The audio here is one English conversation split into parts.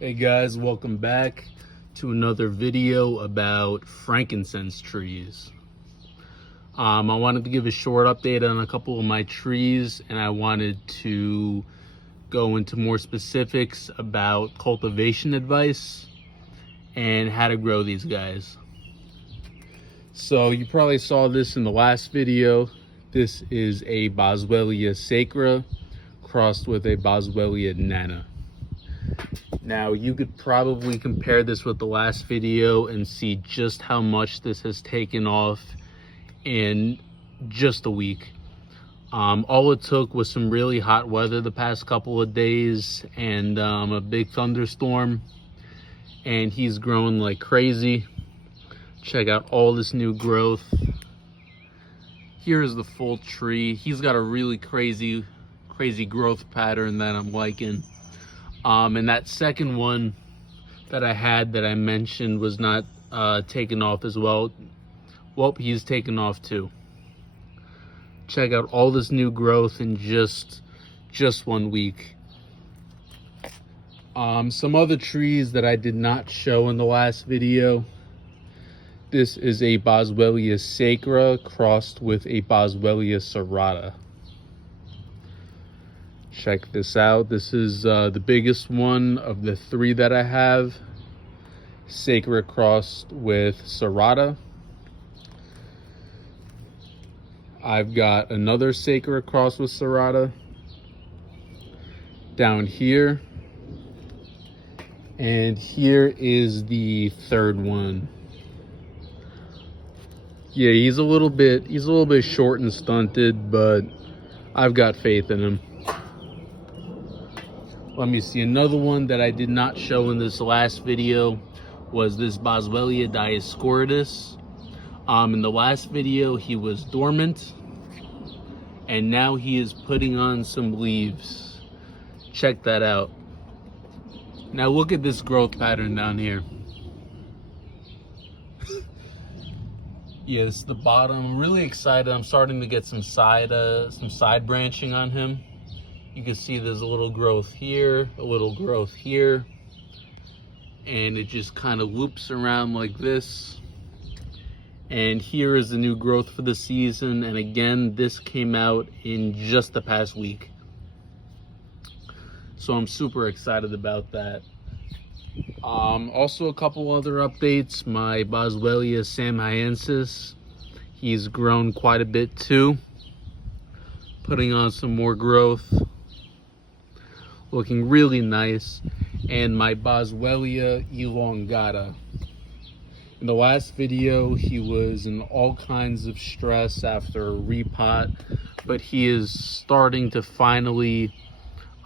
Hey guys, welcome back to another video about frankincense trees. I wanted to give a short update on a couple of my trees, and I wanted to go into more specifics about cultivation advice and how to grow these guys. So you probably saw this in the last video. This is a Boswellia sacra crossed with a Boswellia nana. Now you could probably compare this with the last video and see just how much this has taken off in just a week. All it took was some really hot weather the past couple of days and a big thunderstorm, and he's growing like crazy. Check out all this new growth. Here's the full tree. He's got a really crazy growth pattern that I'm liking. And that second one that I had that I mentioned was not taken off as well. Well, he's taken off too. Check out all this new growth in just 1 week. Some other trees that I did not show in the last video. This is a Boswellia sacra crossed with a Boswellia serrata. Check this out. This is the biggest one of the three that I have. Sacra crossed with serrata. I've got another sacra crossed with serrata down here. And here is the third one. Yeah, he's a little bit short and stunted, but I've got faith in him. Let me see, another one that I did not show in this last video was this Boswellia dioscoritus. In the last video, he was dormant, and now he is putting on some leaves. Check that out. Now look at this growth pattern down here. Yes, the bottom. I'm really excited. I'm starting to get some side branching on him. You can see there's a little growth here, a little growth here, and it just kind of loops around like this. And here is the new growth for the season. And again, this came out in just the past week. So I'm super excited about that. Also a couple other updates. My Boswellia samhiensis, he's grown quite a bit too, putting on some more growth, looking really nice. And my Boswellia elongata, in the last video he was in all kinds of stress after a repot, but he is starting to finally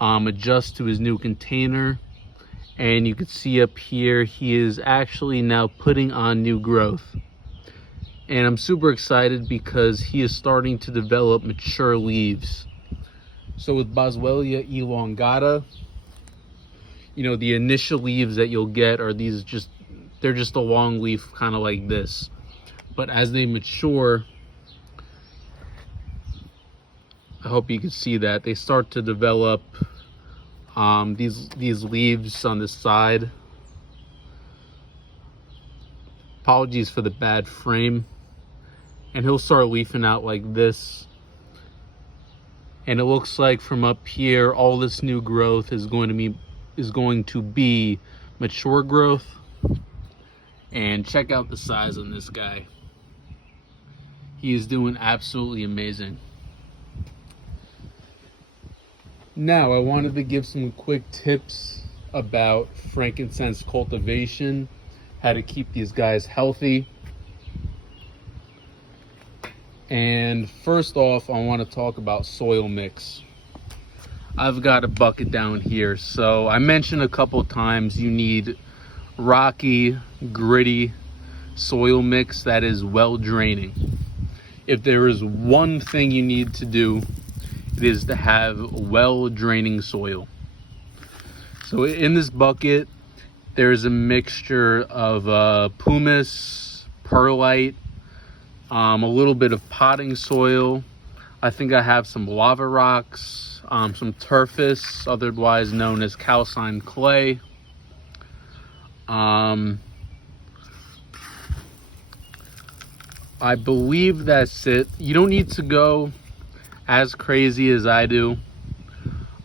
adjust to his new container. And you can see up here, he is actually now putting on new growth. And I'm super excited because he is starting to develop mature leaves. So with Boswellia elongata, you know, the initial leaves that you'll get are these they're just a long leaf, kind of like this. But as they mature, I hope you can see that, they start to develop these leaves on the side. Apologies for the bad frame. And he'll start leafing out like this. And it looks like from up here, all this new growth is going to be mature growth. And check out the size on this guy. He is doing absolutely amazing. Now, I wanted to give some quick tips about frankincense cultivation, how to keep these guys healthy. And first off, I want to talk about soil mix. I've got a bucket down here. So I mentioned a couple times you need rocky, gritty soil mix that is well draining. If there is one thing you need to do, it is to have well draining soil. So in this bucket, there's a mixture of pumice, perlite, a little bit of potting soil. I think I have some lava rocks, some turfus, otherwise known as calcined clay, I believe that's it. You don't need to go as crazy as I do.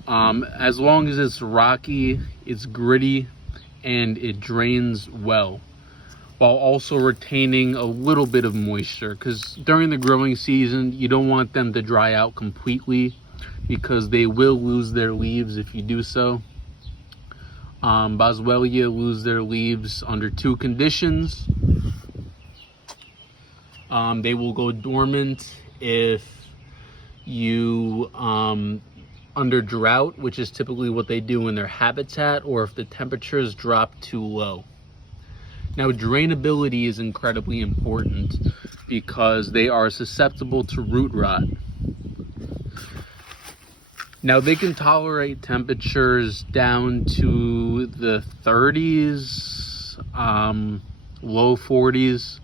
As long as it's rocky, it's gritty, and it drains well, while also retaining a little bit of moisture, because during the growing season you don't want them to dry out completely, because they will lose their leaves if you do so. Boswellia lose their leaves under two conditions. They will go dormant if you under drought, which is typically what they do in their habitat, or if the temperatures drop too low. Now, drainability is incredibly important because they are susceptible to root rot. Now, they can tolerate temperatures down to the 30s, low 40s,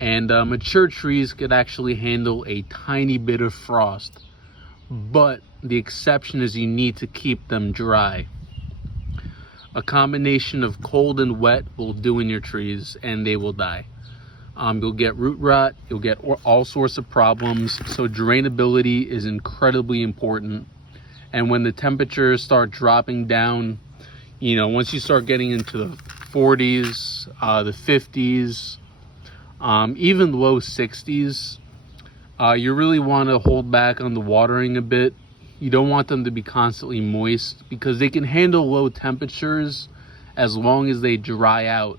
and mature trees could actually handle a tiny bit of frost. But the exception is you need to keep them dry. A combination of cold and wet will do in your trees, and they will die. You'll get root rot, you'll get all sorts of problems. So drainability is incredibly important. And when the temperatures start dropping down, you know, once you start getting into the 40s, the 50s, even low 60s, you really want to hold back on the watering a bit. You don't want them to be constantly moist, because they can handle low temperatures as long as they dry out,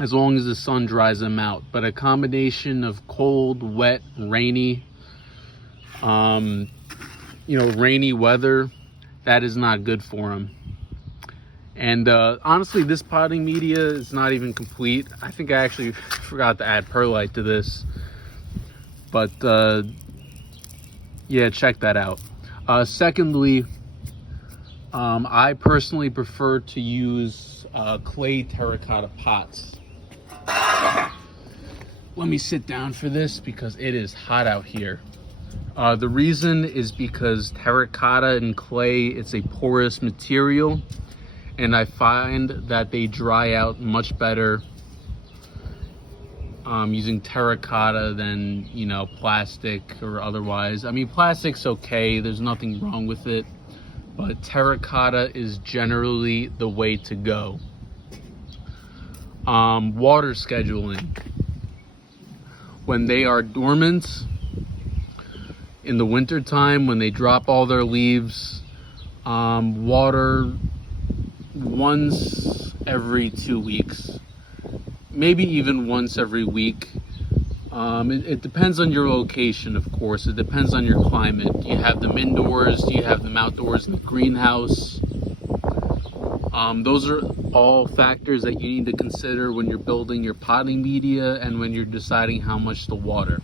as long as the sun dries them out. But a combination of cold, wet, rainy, rainy weather, that is not good for them. And honestly, this potting media is not even complete. I think I actually forgot to add perlite to this. But yeah, check that out. Secondly, I personally prefer to use clay terracotta pots. Let me sit down for this because it is hot out here. The reason is because terracotta and clay, it's a porous material, and I find that they dry out much better using terracotta than, plastic or otherwise. I mean, plastic's okay, there's nothing wrong with it, but terracotta is generally the way to go. Water scheduling. When they are dormant in the winter time, when they drop all their leaves, water once every 2 weeks, maybe even once every week. It depends on your location, of course. It depends on your climate. Do you have them indoors? Do you have them outdoors in the greenhouse? Those are all factors that you need to consider when you're building your potting media and when you're deciding how much to water.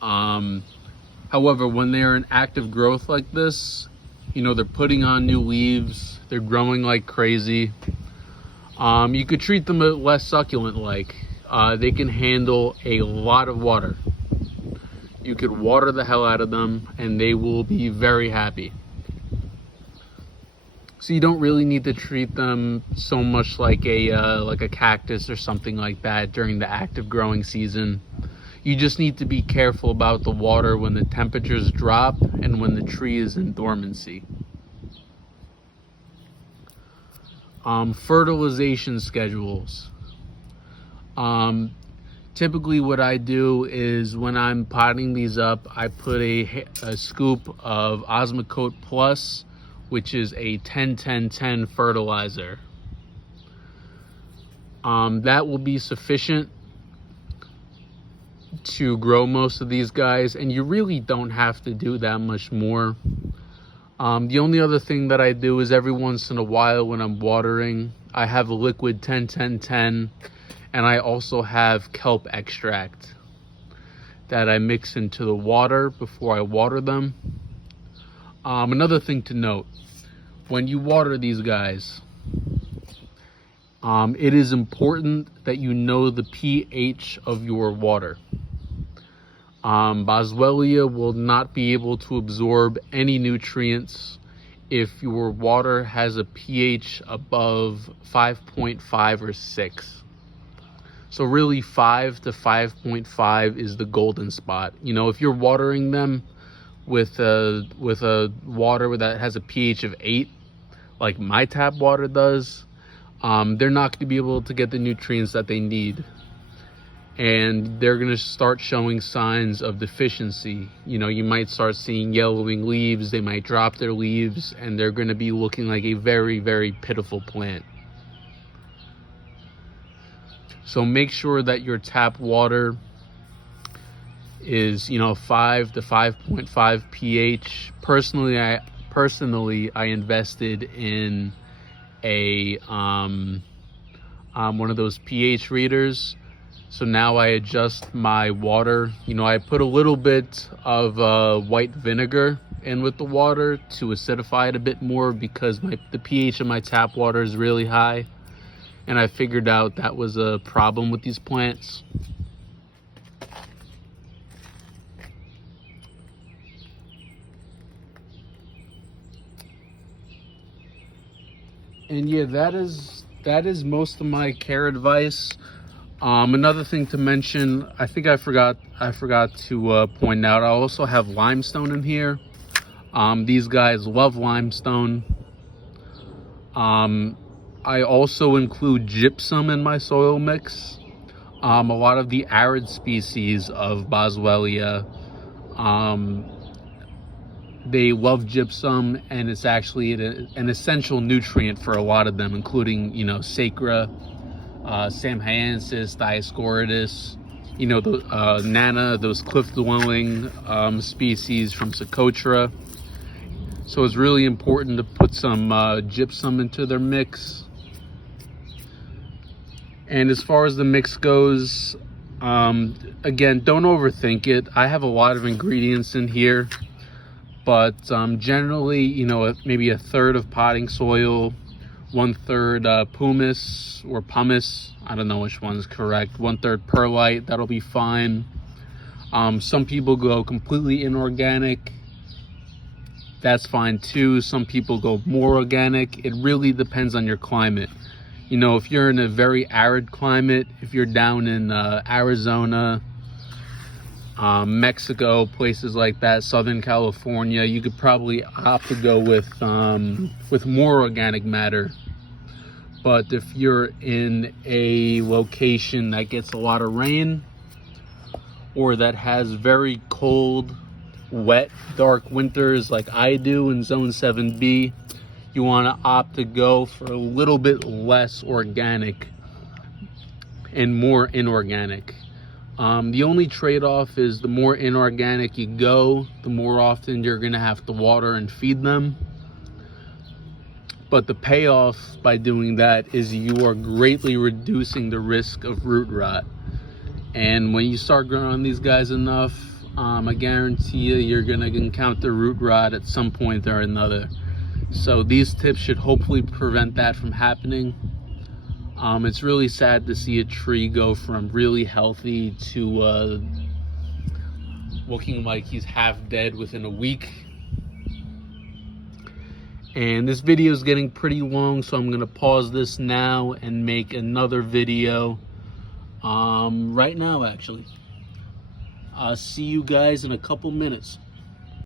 However, when they're in active growth like this, they're putting on new leaves, they're growing like crazy. You could treat them less succulent-like. They can handle a lot of water. You could water the hell out of them and they will be very happy. So you don't really need to treat them so much like a cactus or something like that during the active growing season. You just need to be careful about the water when the temperatures drop and when the tree is in dormancy. Fertilization schedules. Typically what I do is when I'm potting these up, I put a scoop of Osmocote Plus, which is a 10-10-10 fertilizer. That will be sufficient to grow most of these guys, and you really don't have to do that much more. The only other thing that I do is every once in a while when I'm watering, I have a liquid 10-10-10, and I also have kelp extract that I mix into the water before I water them. Another thing to note, when you water these guys, it is important that you know the pH of your water. Boswellia will not be able to absorb any nutrients if your water has a pH above 5.5 or 6. So really 5 to 5.5 is the golden spot. You know, if you're watering them with a water that has a pH of 8, like my tap water does, they're not going to be able to get the nutrients that they need. And they're going to start showing signs of deficiency. You know, you might start seeing yellowing leaves, they might drop their leaves, and they're going to be looking like a very, very pitiful plant. So make sure that your tap water is, you know, 5 to 5.5 pH. Personally, I invested in a one of those pH readers. So now I adjust my water. You know, I put a little bit of white vinegar in with the water to acidify it a bit more because the pH of my tap water is really high. And I figured out that was a problem with these plants. And yeah, that is most of my care advice. Another thing to mention, I think I forgot to point out, I also have limestone in here. These guys love limestone. I also include gypsum in my soil mix. A lot of the arid species of Boswellia, they love gypsum, and it's actually an essential nutrient for a lot of them, including, you know, sacra, Samhyansis, Dioscorides, you know, the Nana, those cliff-dwelling species from Socotra. So it's really important to put some gypsum into their mix. And as far as the mix goes, again, don't overthink it. I have a lot of ingredients in here, but generally, you know, maybe a third of potting soil, 1/3 pumice or pumice, I don't know which one's correct, 1/3 perlite, that'll be fine. Some people go completely inorganic, that's fine too. Some people go more organic. It really depends on your climate. You know, if you're in a very arid climate, if you're down in Arizona, Mexico, places like that, Southern California, you could probably opt to go with more organic matter. But if you're in a location that gets a lot of rain, or that has very cold, wet, dark winters like I do in Zone 7B, you want to opt to go for a little bit less organic and more inorganic. The only trade-off is the more inorganic you go, the more often you're going to have to water and feed them. But the payoff by doing that is you are greatly reducing the risk of root rot. And when you start growing these guys enough, I guarantee you're going to encounter root rot at some point or another. So these tips should hopefully prevent that from happening. It's really sad to see a tree go from really healthy to looking like he's half dead within a week. And this video is getting pretty long, so I'm going to pause this now and make another video right now, actually. I'll see you guys in a couple minutes.